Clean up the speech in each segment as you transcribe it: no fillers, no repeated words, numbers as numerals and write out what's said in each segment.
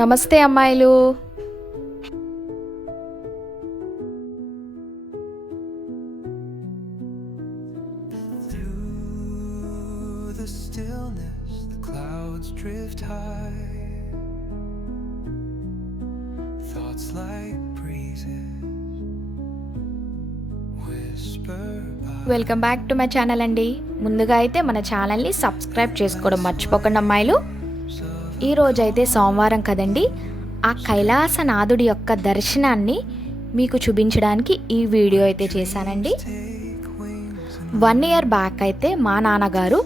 నమస్తే అమ్మాయిలు. Welcome back to my channel అండి. ముందుగా అయితే మన ఛానల్ని సబ్స్క్రైబ్ చేసుకోవడం మర్చిపోకండి అమ్మాయిలు. ఈరోజు అయితే సోమవారం కదండి, ఆ కైలాసనాథుడి యొక్క దర్శనాన్ని మీకు చూపించడానికి ఈ వీడియో అయితే చేశానండి. 1 year బ్యాక్ అయితే మా నాన్నగారు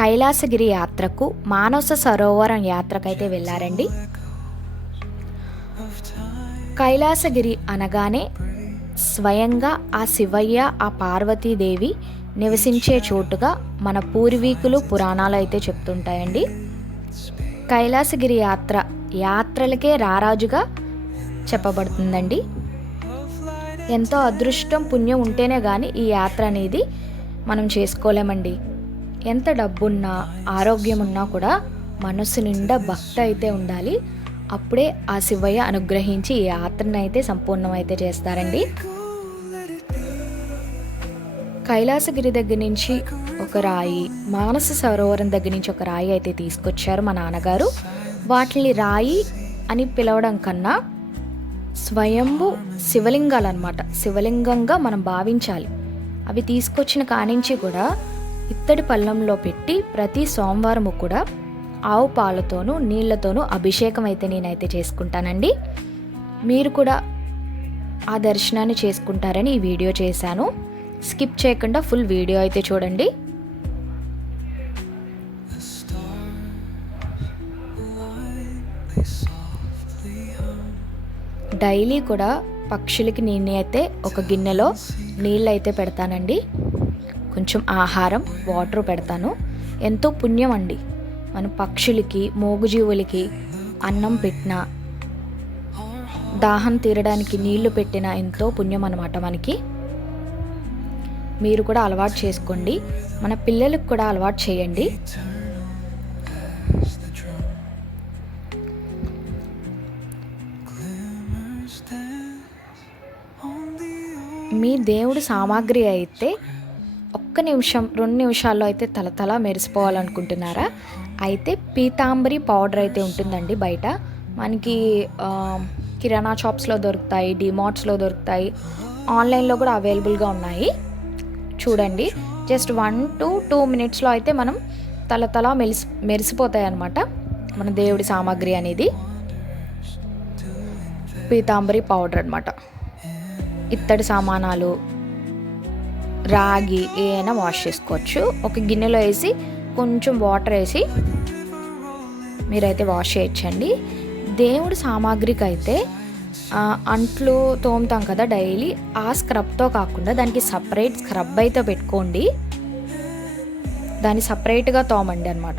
కైలాసగిరి యాత్రకు, మానస సరోవరం యాత్రకైతే వెళ్ళారండి. కైలాసగిరి అనగానే స్వయంగా ఆ శివయ్య, ఆ పార్వతీదేవి నివసించే చోటుగా మన పూర్వీకులు పురాణాలు అయితే చెప్తుంటాయండి. కైలాసగిరి యాత్రలకే రారాజుగా చెప్పబడుతుందండి. ఎంతో అదృష్టం, పుణ్యం ఉంటేనే కానీ ఈ యాత్ర అనేది మనం చేసుకోలేమండి. ఎంత డబ్బున్నా, ఆరోగ్యం ఉన్నా కూడా మనస్సు నిండా భక్తి అయితే ఉండాలి. అప్పుడే ఆ శివయ్య అనుగ్రహించి ఈ యాత్రను అయితే సంపూర్ణమైతే చేస్తారండి. కైలాసగిరి దగ్గర నుంచి ఒక రాయి, మానస సరోవరం దగ్గర నుంచి ఒక రాయి అయితే తీసుకొచ్చారు మా నాన్నగారు. వాటిని రాయి అని పిలవడం కన్నా స్వయంభు శివలింగాలు అన్నమాట, శివలింగంగా మనం భావించాలి. అవి తీసుకొచ్చిన కానించి కూడా ఇత్తడి పళ్ళంలో పెట్టి ప్రతి సోమవారము కూడా ఆవు పాలతోనూ నీళ్లతోనూ అభిషేకం అయితే నేనైతే చేసుకుంటానండి. మీరు కూడా ఆ దర్శనాన్ని చేసుకుంటారని ఈ వీడియో చేశాను. స్కిప్ చేయకుండా ఫుల్ వీడియో అయితే చూడండి. డైలీ కూడా పక్షులకి నేనైతే ఒక గిన్నెలో నీళ్ళు అయితే పెడతానండి. కొంచెం ఆహారం, వాటర్ పెడతాను. ఎంతో పుణ్యం అండి. మన పక్షులకి, మూగుజీవులకి అన్నం పెట్టినా, దాహం తీరడానికి నీళ్లు పెట్టినా ఎంతో పుణ్యం అన్నమాట మనకి. మీరు కూడా అలవాటు చేసుకోండి, మన పిల్లలకు కూడా అలవాటు చేయండి. మీ దేవుడి సామాగ్రి అయితే ఒక్క నిమిషం, 2 నిమిషాల్లో అయితే తలతలా మెరిసిపోవాలనుకుంటున్నారా? అయితే పీతాంబరి పౌడర్ అయితే ఉంటుందండి బయట. మనకి కిరాణా షాప్స్లో దొరుకుతాయి, డిమార్ట్స్లో దొరుకుతాయి, ఆన్లైన్లో కూడా అవైలబుల్గా ఉన్నాయి. చూడండి, జస్ట్ 1 to 2 minutesలో అయితే మనం తలతలా మెరిసిపోతాయి అన్నమాట మన దేవుడి సామాగ్రి అనేది. పీతాంబరి పౌడర్ అన్నమాట. ఇత్తడి సామానాలు, రాగి ఏమైనా వాష్ చేసుకోవచ్చు. ఒక గిన్నెలో వేసి కొంచెం వాటర్ వేసి మీరైతే వాష్ చేయొచ్చండి. దేవుడి సామాగ్రికి అయితే అంట్లు తోముతాం కదా డైలీ, ఆ స్క్రబ్తో కాకుండా దానికి సపరేట్ స్క్రబ్ అయితే పెట్టుకోండి. దాన్ని సపరేట్గా తోమండి అన్నమాట.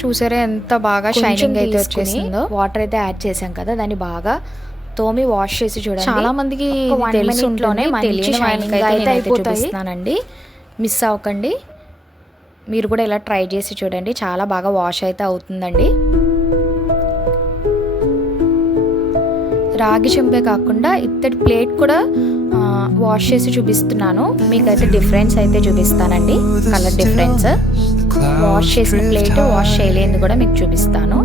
చూసారా ఎంత బాగా షైనింగ్ అయితే వచ్చేసిందో. వాటర్ అయితే యాడ్ చేసాం కదా, దాన్ని బాగా తోమి వాష్ చేసి చూడండి. చాలా మందికి తెలుసుంట్లోనే మంచి షైనింగ్ అయితే చూపిస్తున్నానండి. మిస్ అవ్వకండి, మీరు కూడా ఇలా ట్రై చేసి చూడండి. చాలా బాగా వాష్ అయితే అవుతుందండి. రాగి చెంపే కాకుండా ఇత్తడి ప్లేట్ కూడా వాష్ చేసి చూపిస్తున్నాను. మీకైతే డిఫరెన్స్ అయితే చూపిస్తానండి, కలర్ డిఫరెన్స్. వాష్ చేసిన ప్లేట్, వాష్ చేయలేనిది కూడా మీకు చూపిస్తాను.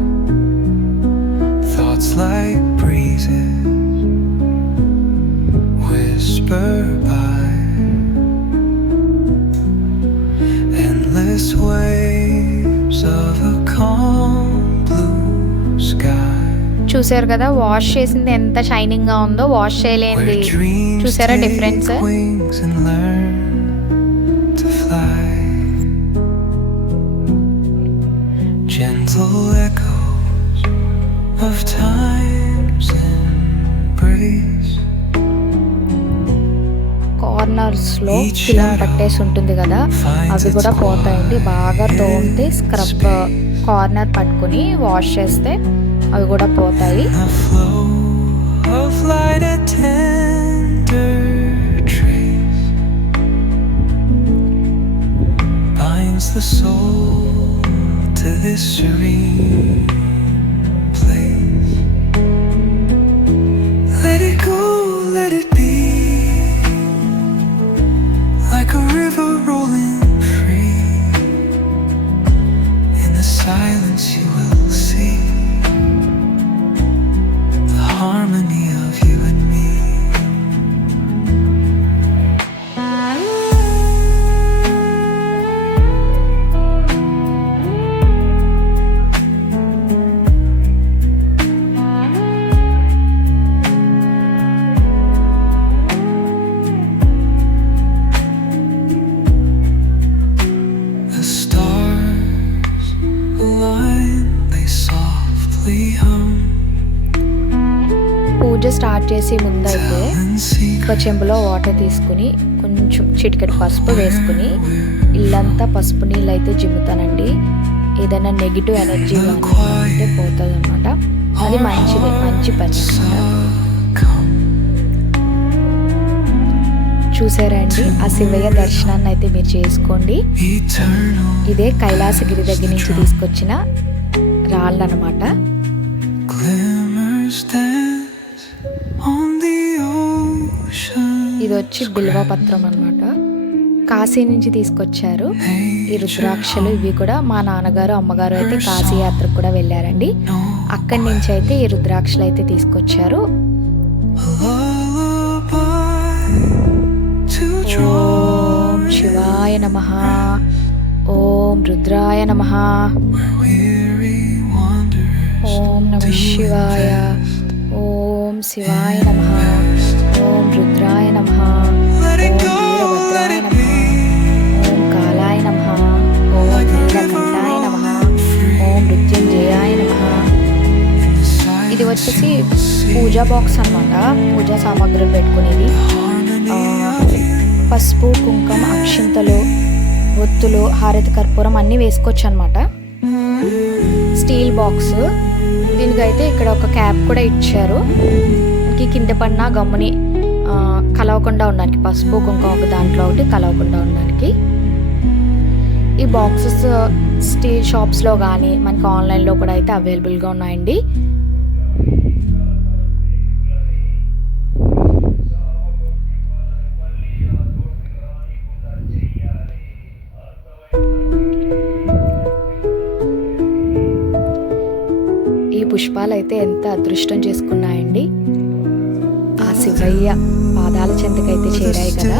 చూసారు కదా వాష్ చేసింది ఎంత షైనింగ్ గా ఉందో, వాష్ చేయలేనిది చూసారా difference. Gentle echoes of time's embrace. కార్నర్స్లో ఫిల్మ్ పట్టేసి ఉంటుంది కదా, అవి కూడా పోతాయండి. బాగా తోమితే స్క్రబ్ కార్నర్ పట్టుకుని వాష్ చేస్తే అవి కూడా పోతాయి. The soul to this serene place. Let it go, let it be, like a river rolling free. In the silence you will see the harmony of you and me. Puja start చేసే ముందైతే ఒక చెంబులో వాటర్ తీసుకుని కొంచెం చిటికెడు పసుపు వేసుకుని ఇల్లంతా పసుపు నీళ్ళు అయితే జిమ్ముతానండి. ఏదైనా నెగిటివ్ ఎనర్జీ అంటే పోతుంది అనమాట. అది మంచి పని అనమాట. చూసారండి, ఆ శివయ్య దర్శనాన్ని అయితే మీరు చేసుకోండి. ఇదే కైలాసగిరి దగ్గర నుంచి తీసుకొచ్చిన రాళ్ళు అనమాట. ఇది వచ్చి బిల్వపత్రం అనమాట. కాశీ నుంచి తీసుకొచ్చారు ఈ రుద్రాక్షలు. ఇవి కూడా మా నాన్నగారు అమ్మగారు అయితే కాశీ యాత్రకు కూడా వెళ్ళారండి. అక్కడి నుంచి అయితే ఈ రుద్రాక్షలు అయితే తీసుకొచ్చారు. ఓం శివాయ నమః, ఓం రుద్రాయ నమః, ఓం నమః శివాయ, ఓం శివాయ నమః, ఓం రుద్రాయ నమః, ఓం వీరభద్రాయ నమః, ఓం కాలాయ నమః, ఓం నీలకంఠాయ నమః, ఓం మృత్యుంజయాయ నమః. ఇది వచ్చేసి పూజా బాక్స్ అన్నమాట. పూజా సామాగ్రి పెట్టుకునేది. పసుపు, కుంకుమ, అక్షింతలు, ఒత్తులు, హారతి కర్పూరం అన్నీ వేసుకోవచ్చు అనమాట. Steel box. దీనికైతే ఇక్కడ ఒక క్యాప్ కూడా ఇచ్చారు. కింద పడిన గమ్ముని కలవకుండా ఉండడానికి, పసుపు కుంకుమ ఒక దాంట్లో ఒకటి కలవకుండా ఉండడానికి. ఈ బాక్సెస్ స్టీల్ షాప్స్లో కానీ మనకి ఆన్లైన్లో కూడా అయితే అవైలబుల్గా ఉన్నాయండి. ఈ పుష్పాలు అయితే ఎంత అదృష్టం చేసుకున్నాయండి. ఆ శివయ్య పాదాల చెంతకైతే చేరాయి కదా.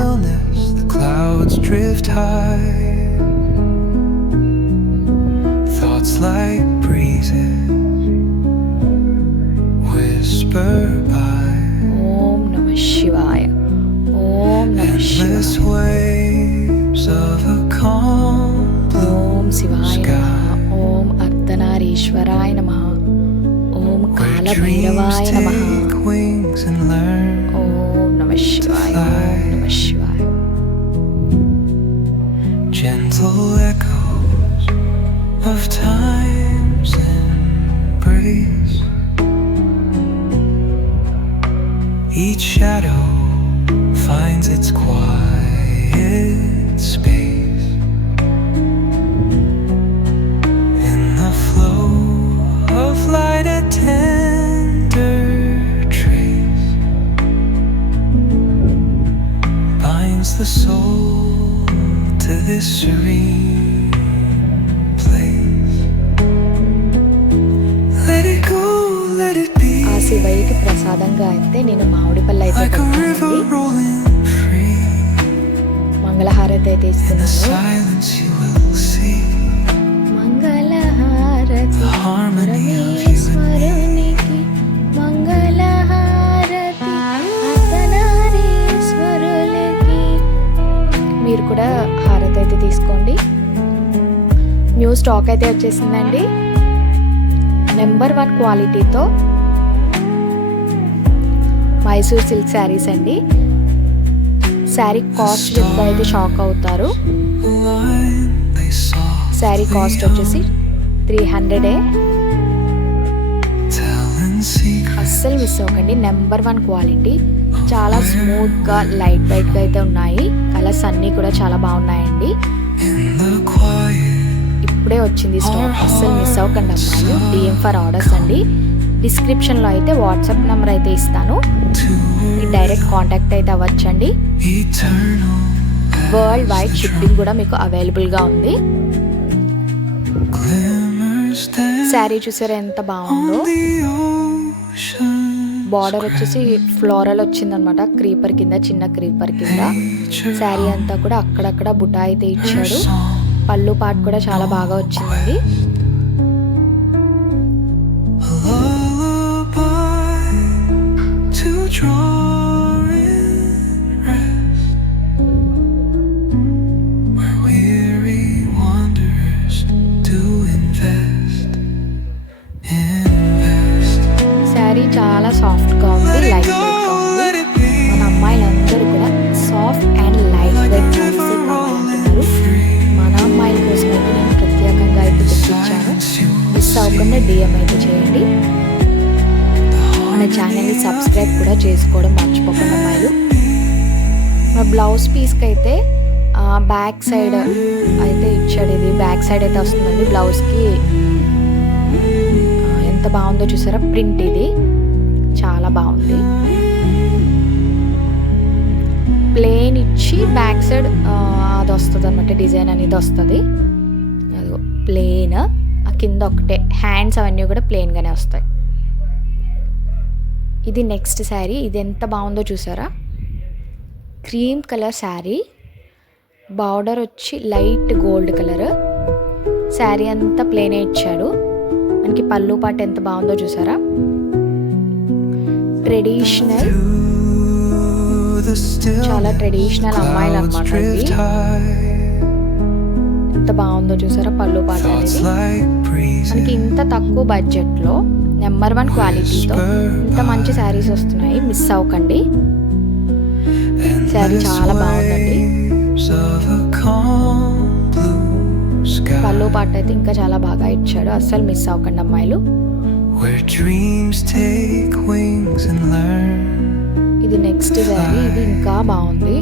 ఓం నమః శివాయ, ఓం నమః శివాయ, ఓం శివాయ నమః, ఓం అర్ధనారీశ్వరాయ నమః, ఓం కాలభైరవాయ నమః, ఓం నమః శివాయ, ఓం నమః శివాయ. Gentle echoes of time's embrace. Each shadow finds its quiet space. In the flow of light, a tender trace binds the soul to this serene place. Let it go, let it be. ఆ శివయ్యకి ప్రసాదంగా అయితే నేను మామిడి పళ్ళు అయితే Like a river పెట్టానండి. rolling free. మంగళహారతి అయితే In the ఇస్తున్నాను. silence you will see మంగళహారతి the harmony of you and me. పరమేశ్వరునికి, మంగళహారతి అర్ధనారీశ్వరులకి. మీరు కూడా హారతి అయితే తీసుకోండి. న్యూ స్టాక్ అయితే వచ్చేసిందండి. నెంబర్ 1 క్వాలిటీతో మైసూర్ సిల్క్ శారీస్ అండి. శారీ కాస్ట్ చెప్తే అయితే షాక్ అవుతారు. Line they saw శారీ కాస్ట్ వచ్చేసి 300. telling secrets. అస్సలు మిస్ అవ్వకండి. నెంబర్ 1 క్వాలిటీ. చాలా స్మూత్గా లైట్ వెయిట్గా అయితే ఉన్నాయి. కలర్స్ అన్నీ కూడా చాలా బాగున్నాయండి. In the quiet, ఇప్పుడే వచ్చింది స్టాక్. అస్సలు మిస్ అవ్వకండి అమ్మాయిలు. DM ఫర్ ఆర్డర్స్ అండి. డిస్క్రిప్షన్లో అయితే వాట్సాప్ నెంబర్ అయితే ఇస్తాను. మీరు డైరెక్ట్ కాంటాక్ట్ అయితే అవ్వచ్చండి. eternal వరల్డ్ వైడ్ షిప్పింగ్ కూడా మీకు అవైలబుల్గా ఉంది. glimmers dance శారీ చూసారా ఎంత బాగుందో. on the ocean. బార్డర్ వచ్చేసి ఫ్లోరల్ వచ్చిందనమాట. క్రీపర్ కింద, చిన్న క్రీపర్ కింద. Nature, శారీ అంతా కూడా అక్కడక్కడ బుటా అయితే her ఇచ్చాడు. song, పళ్ళు పాటు కూడా చాలా బాగా వచ్చిందండి. a lullaby to draw in rest, where weary wanderers do invest. Sari చాలా సాఫ్ట్గా ఉంది, Let it లైట్ go, వెయిట్గా ఉంది. let it be. మన అమ్మాయిలందరూ కూడా soft and light weight saris కావాలంటున్నారు. మన అమ్మాయిల కోసం అయితే నేను ప్రత్యేకంగా అయితే తెప్పించాను. మిస్ అవ్వకుండా DM అయితే చేయండి. మన ఛానల్ని సబ్స్క్రైబ్ కూడా చేసుకోవడం మర్చిపోకండి అమ్మాయిలు. మా బ్లౌజ్ పీస్కి అయితే బ్యాక్ సైడ్ అయితే ఇచ్చాడు. ఇది బ్యాక్ సైడ్ అయితే వస్తుందండి బ్లౌజ్కి. ఎంత బాగుందో చూసారా ప్రింట్. ఇది చాలా బాగుంది. ప్లేన్ ఇచ్చి బ్యాక్ సైడ్ అది వస్తుంది అనమాట, డిజైన్ అనేది వస్తుంది. అదిగో ప్లేన్, ఆ కింద ఒకటే హ్యాండ్స్ అవన్నీ కూడా ప్లేన్గానే వస్తాయి. ఇది నెక్స్ట్ శారీ. ఇది ఎంత బాగుందో చూసారా. క్రీమ్ కలర్ శారీ, బార్డర్ వచ్చి లైట్ గోల్డ్ కలర్. శారీ అంతా ప్లేనే ఇచ్చాడు. మనకి పళ్ళు పాట ఎంత బాగుందో చూసారా. ట్రెడిషనల్, చాలా ట్రెడిషనల్ అమ్మాయిలు అనమాట ఇది. ఎంత బాగుందో చూసారా పళ్ళు పాట అనేది. మనకి ఇంత తక్కువ బడ్జెట్లో నెంబర్ 1 క్వాలిటీతో ఇంత మంచి శారీస్ వస్తున్నాయి. మిస్ అవ్వకండి. శారీ చాలా బాగుందండి. పళ్ళు పాట అయితే ఇంకా చాలా బాగా ఇచ్చాడు. అస్సలు మిస్ అవ్వకండి అమ్మాయిలు. Where dreams take wings and learn. ఇది నెక్స్ట్ శారీ. ఇది ఇంకా బాగుంది.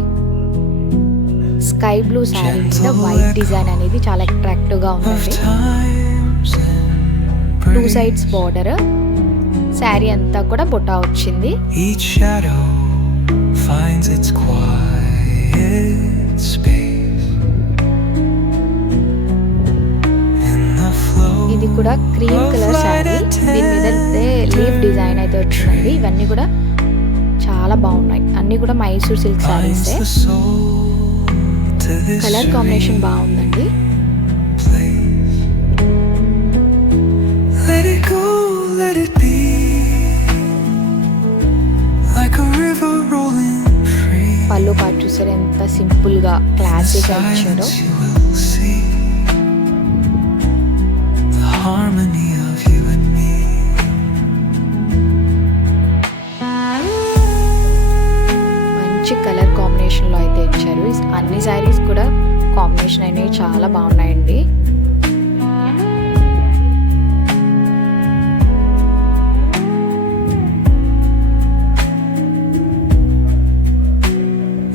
స్కై బ్లూ శారీ మీద వైట్ డిజైన్ అనేది చాలా అట్రాక్టివ్గా Of ఉందండి. times and 2 sides border. Sari అంతా కూడా బుటా వచ్చింది. each shadow finds its quiet space. In the flow ఇది కూడా క్రీమ్ కలర్ శారీ. దీని మీద అయితే లీఫ్ డిజైన్ అయితే వచ్చిందండి. ఇవన్నీ కూడా చాలా బాగున్నాయి. అన్నీ కూడా మైసూర్ సిల్క్ binds శారీసే. the soul to this colour combination serene బాగుందండి. place. Let it go, let it be, like a river rolling free. పళ్ళు పాటు చూసారు ఎంత సింపుల్గా క్లాసీగా ఇచ్చాడో. Silence you will see the harmony of you and me. మంచి కలర్ కాంబినేషన్లో అయితే ఇచ్చారు. అన్ని శారీస్ కూడా కాంబినేషన్ అనేవి చాలా బాగున్నాయండి.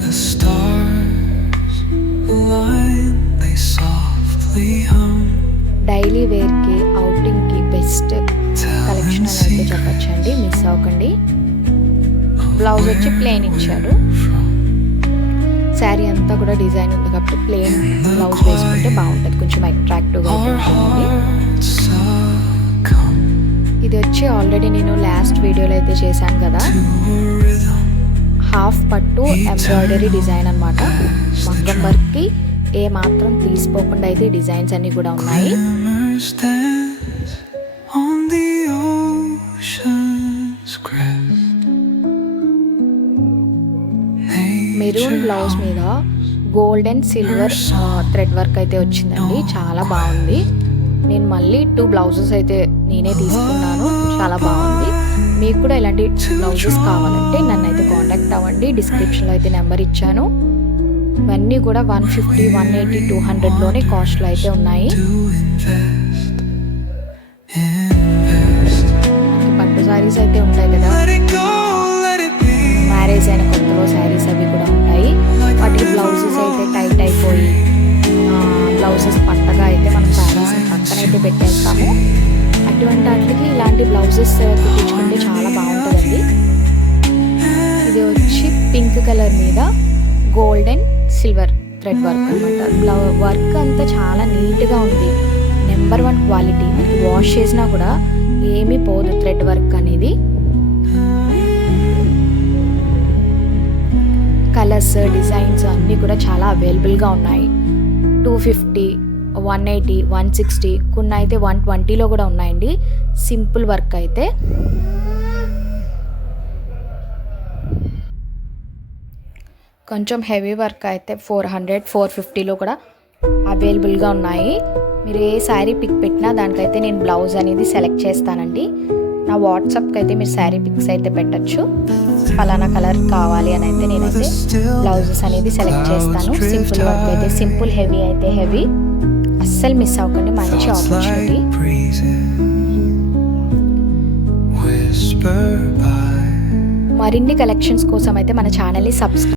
The stars align, they softly hum, daily వేర్కి, అవుటింగ్కి బెస్ట్ కలెక్షన్ అని అయితే చెప్పచ్చండి. మిస్ అవ్వకండి. బ్లౌజ్ వచ్చి ప్లెయిన్ ఇచ్చాడు. శారీ అంతా కూడా డిజైన్ ఉంది కాబట్టి ప్లెయిన్ బ్లౌజ్ వేసుకుంటే బాగుంటుంది, కొంచెం అట్రాక్టివ్గా our ఉంటుంది. hearts succumb ఇది వచ్చి ఆల్రెడీ నేను లాస్ట్ వీడియోలో అయితే చేశాను కదా. to a rhythm. హాఫ్ పట్టు ఎంబ్రాయిడరీ డిజైన్ అనమాట. మగ్గం వర్క్కి ఏ మాత్రం తీసిపోకుండా అయితే ఈ డిజైన్స్ అన్నీ కూడా ఉన్నాయి. Glimmers dance on the ocean's crest. Maroon blouse మీద gold and silver thread work అయితే వచ్చిందండి. చాలా బాగుంది. నేను మళ్ళీ 2 బ్లౌజెస్ అయితే నేనే తీసుకున్నాను. చాలా బాగుంది. మీకు కూడా ఇలాంటి బ్లౌజెస్ కావాలంటే నన్ను అయితే కాంటాక్ట్ అవ్వండి. డిస్క్రిప్షన్లో అయితే నెంబర్ ఇచ్చాను. ఇవన్నీ కూడా 150, 180, 200లోనే కాస్ట్లో అయితే ఉన్నాయి. to invest. శారీస్ అయితే ఉంటాయి కదా, Let it go, let it be. Marriage అయిన కొత్తలో శారీస్ అవి కూడా ఉంటాయి. వాటికి బ్లౌజెస్ అయితే టైట్ అయిపోయి బ్లౌజెస్ పట్టగా అయితే మనం శారీస్ పక్కనైతే పెట్టేస్తాము. అటువంటి వాటికి ఇలాంటి బ్లౌజెస్ కుట్టించుకుంటే చాలా బాగుంటుందండి. ఇది వచ్చి పింక్ కలర్ మీద gold and silver thread work అనమాట. వర్క్ అంతా చాలా నీట్గా ఉంది. నెంబర్ 1 క్వాలిటీ. మనకి వాష్ చేసినా కూడా ఏమీ పోదు థ్రెడ్ వర్క్ అనేది. కలర్స్, డిజైన్స్ అన్నీ కూడా చాలా అవైలబుల్గా ఉన్నాయి. 250, 180, 160, కొన్ని అయితే 120లో కూడా ఉన్నాయండి. సింపుల్ వర్క్ అయితే కొంచెం హెవీ వర్క్ అయితే 400, 450లో కూడా అవైలబుల్గా ఉన్నాయి. మీరు ఏ శారీ పిక్ పెట్టినా దానికైతే నేను బ్లౌజ్ అనేది సెలెక్ట్ చేస్తానండి. నా వాట్సాప్కి అయితే మీరు శారీ పిక్స్ అయితే పెట్టచ్చు. ఫలానా కలర్ కావాలి అని అయితే నేనైతే బ్లౌజెస్ అనేది సెలెక్ట్ చేస్తాను. సింపుల్ వర్క్ అయితే సింపుల్, హెవీ అయితే హెవీ. అస్సలు మిస్ అవ్వకండి, మంచి ఆపర్చునిటీ. మరిన్ని కలెక్షన్స్ కోసం అయితే మన ఛానల్ని సబ్స్క్రైబ్